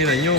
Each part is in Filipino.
ina nyo.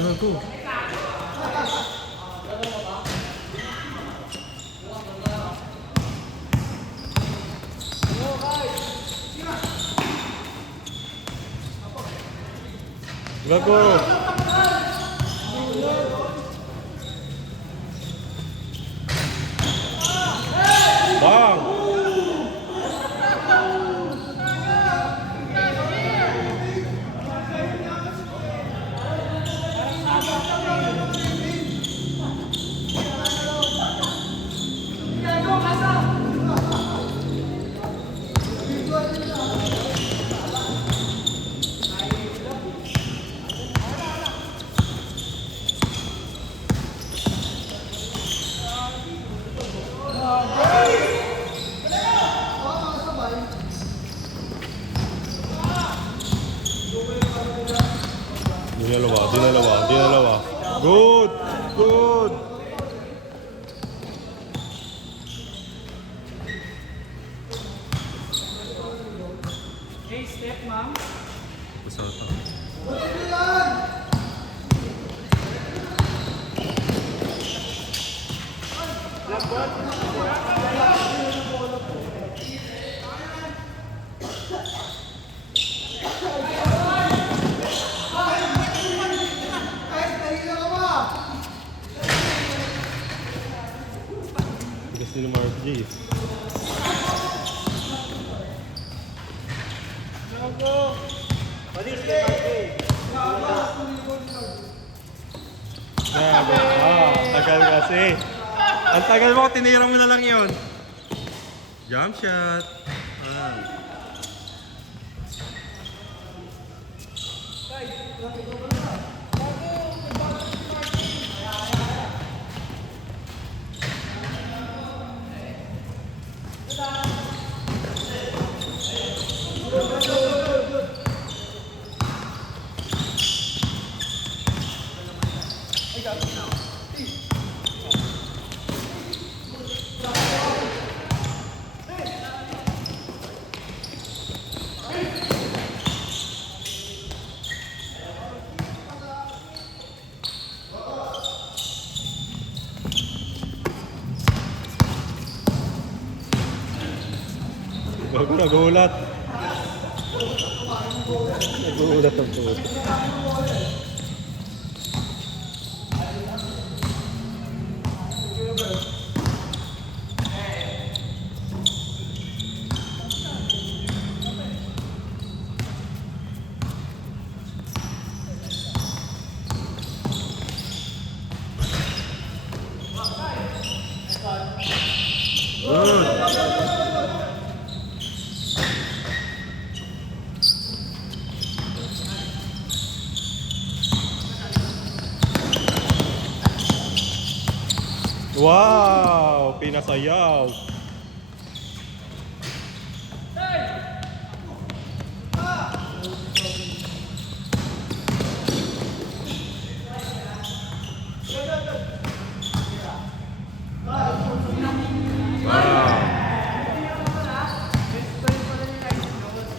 Ano to? Gago! Bang! Dinalawa. Good! Good! Hey, step, ma'am. Basta ito. Gusto ni Mark G. Tagal kasi. Ang tagal mo, tinira mo na lang yun. Jump shot. Bago nagulat. Nagulat ang puto. Wow! Pinasayaw!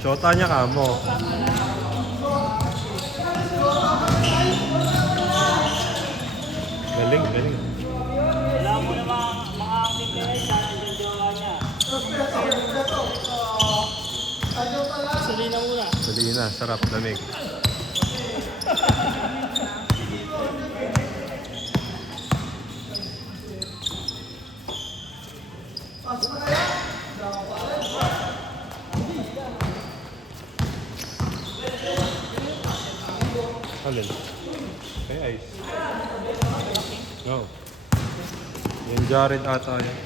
Shota niya ka mo. Galing, galing. Wala mo na mga aking kaya siya, nandiyan jowa niya. Salina muna. Salina, sarap, lamig. Alin? Ay, ice. No. Yung Jared ata yan.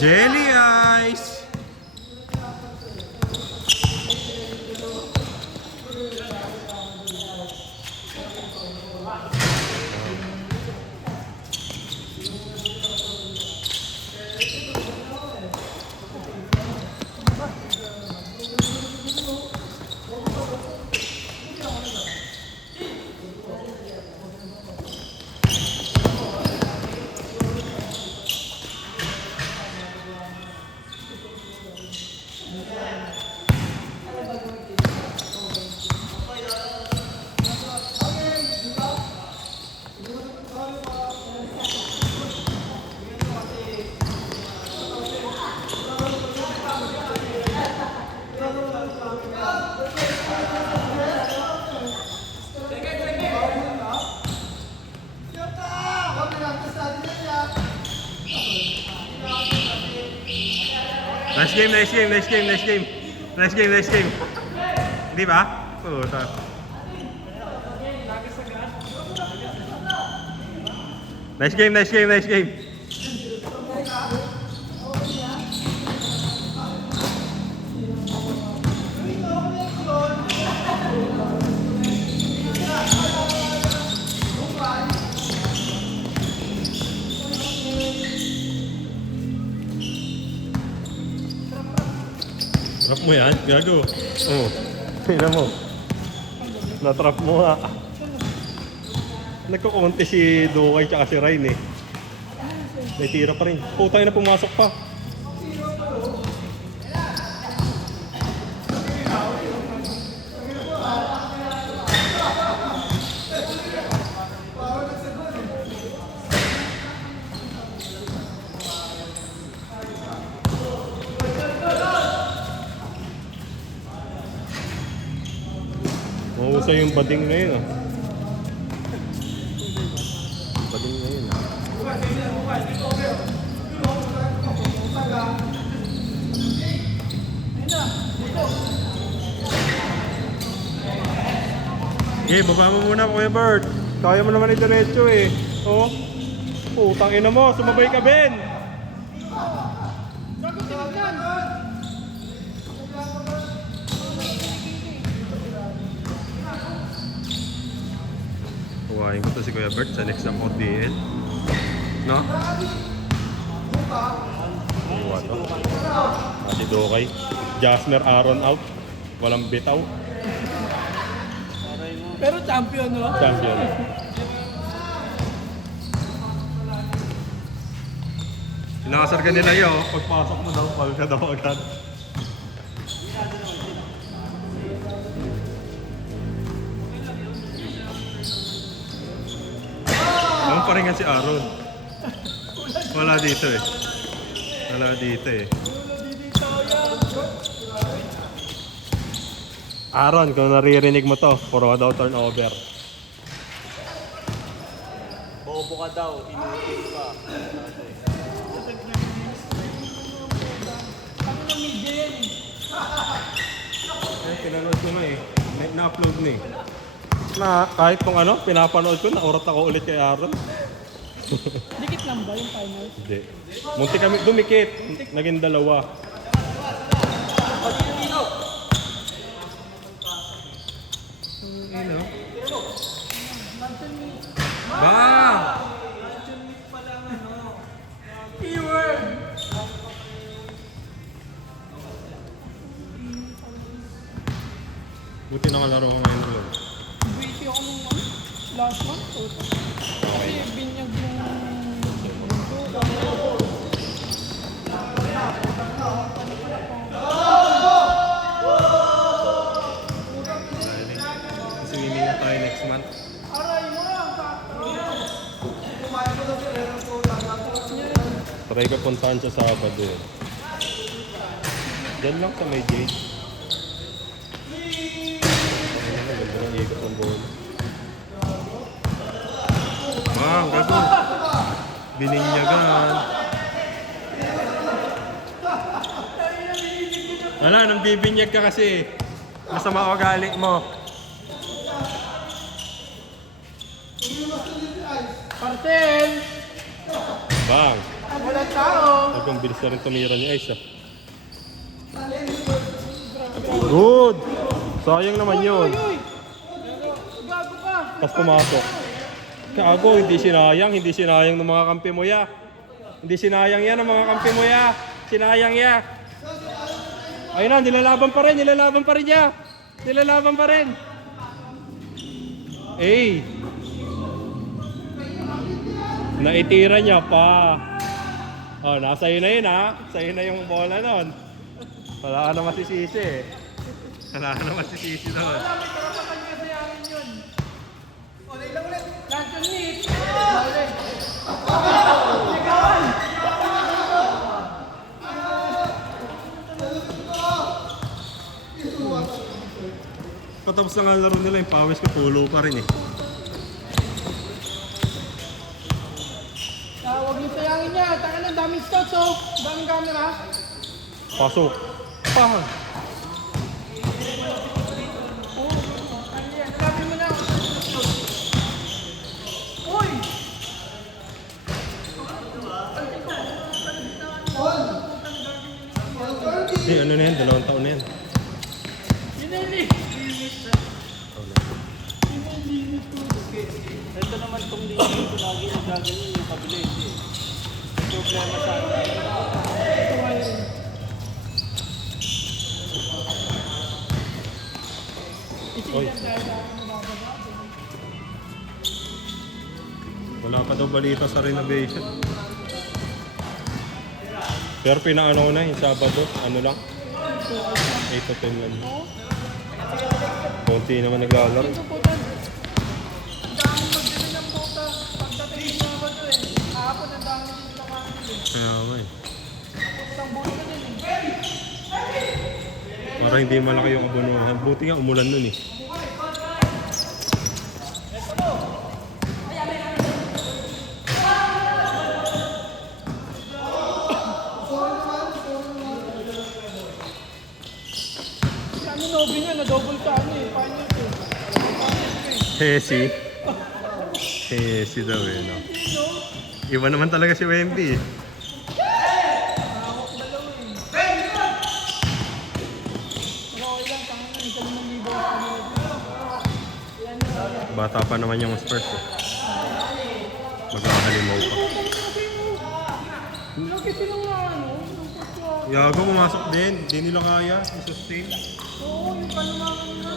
Jelly ice! Nice game, nice game, nice game, nice game. Nice game, nice game. Di ba? Puta. Nice game, nice game, nice game. Trap mo yan? Gago. Oo. Tingnan mo. Na-trap mo nga. Nagkukunti si Dukay tsaka si Ryan eh. May tira pa rin. Putay na pumasok pa. Mahusay yung bading ngayon oh. Bading ngayon ah. Okay, baba mo muna Kuya Bert. Kaya mo naman i-diretso eh. Oh. Putang ina mo, sumabay ka Ben. Huwain ko to si Kuya Bert sa next na ODL. No? Huwa to. Si Dokay. Jasmer Aaron out. Walang bitaw. Pero champion, no? Champion. Sinakasar ka nila yun. Pagpasok mo daw, pag ka daw agad. Ang paringan si Aaron. Wala dito eh. Wala dito eh. Aaron, kung naririnig mo to, puro daw turnover. Bobo ka daw, inutil ka. Eh, pinanood ko na eh. Na-upload na eh. Na kahit kung ano, pinapanood ko, naurot ako ulit kay Aaron. Dikit lang ba yung final? Hindi. Munti kami dumikit. Naging dalawa. Ano? Ba! Buti nakalaro ko ngayon doon. Busy ako nung ano, last month. Kasi binyag yung... Swimming na tayo next month. Try ko puntahan sa Sabado eh. Diyan lang sa may gate. Ganda ng ikot ng bola. Wow, gago. Bininyagan. Wala, nang bibinyag ka kasi. Masama ugali mo. Parcel! Bang! Wala tao! Ang bilis na rin tumira ni Ice ah. Good! Sayang naman yun. Uy! Gago ka! Tapos pumasok. Kago, hindi sinayang ng mga kampi mo ya. Hindi sinayang yan ng mga kampi mo ya. Sinayang ya. Ayun na, nilalaban pa rin ya. Nilalaban pa rin. Eh. Naitira niya pa. Oh, nasa iyo na yun ha. Sa'yo na yung bola nun. Wala ka na masisisi eh. Wala ka na masisisi nun. Wala, may karapatan kasi amin yun. Last on me. Ulit. Ligawan! Patapos na nga laro nila, yung pawis ko pulo pa rin eh. Huwag niyo sayangin niya. Taka na, daming stats oh. Daming camera. Pasok. Pang! Oh, sabi mo na. Uy! Eh, ano na yan? 2 taon na yan. Yun na yun eh. Ito naman itong linya ko lagi na gagawin yung kabila hindi. Problema sa akin. Ito nga yun. Oy. Isigan dahil sa akin mabababa. Wala pa daw balita sa renovation. Pero pinaano ko na yung Sabado, ano lang? 8 to 10 lang. Oh, Konti naman naglalaro. ito po tan. Ang dami magbili ng bota. Pagdating ng mga to eh. Kahapon ang dami din nila kanil eh. Kaya nga eh. Isang buto na din eh. Para hindi malaki yung abono. Buti nga umulan nun eh. Ano nobi niya, na-double ka ano eh. Paano ito? Hesi. Hesi daw eh, no? Iba naman talaga si Wemby eh. Pero okay lang, tangan na. Isa 5,000 ang kanila. Bata pa naman yung Spurs eh. Magkakalimaw pa. Lagi silang na ano. Yago, pumasok din. Di nila kaya. I-sustain. Oo, yung panumangan nila.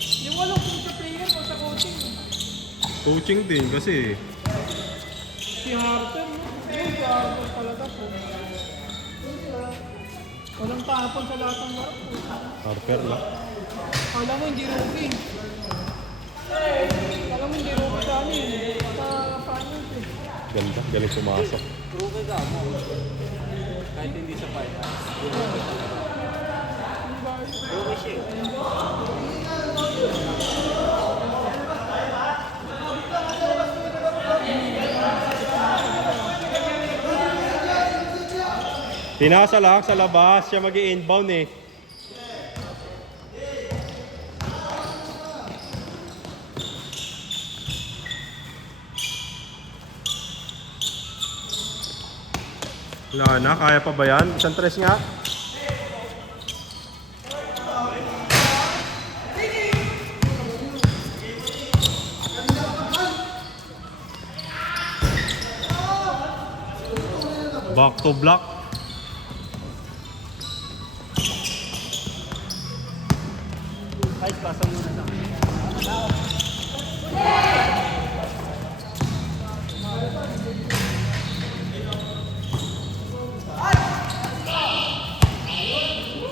Yung walang kung sa player o sa coaching. Coaching din kasi Si Harper, no? Si Harper talaga po. Walang tapon sa lahat ng laro. Harper lang. Alam mo, hindi rookie. Alam mo, hindi rookie sa amin. Sa finals eh. Ganda, galing pumasok. Rookie ka mo. Kahit hindi sa finals. Rookie talaga. Rookie siya. Tinasa lang sa labas, siya mag-i-inbound eh. Wala na, kaya pa ba yan? Isang tres nga. Back to block. Ay, Guys, pasa muna sa akin.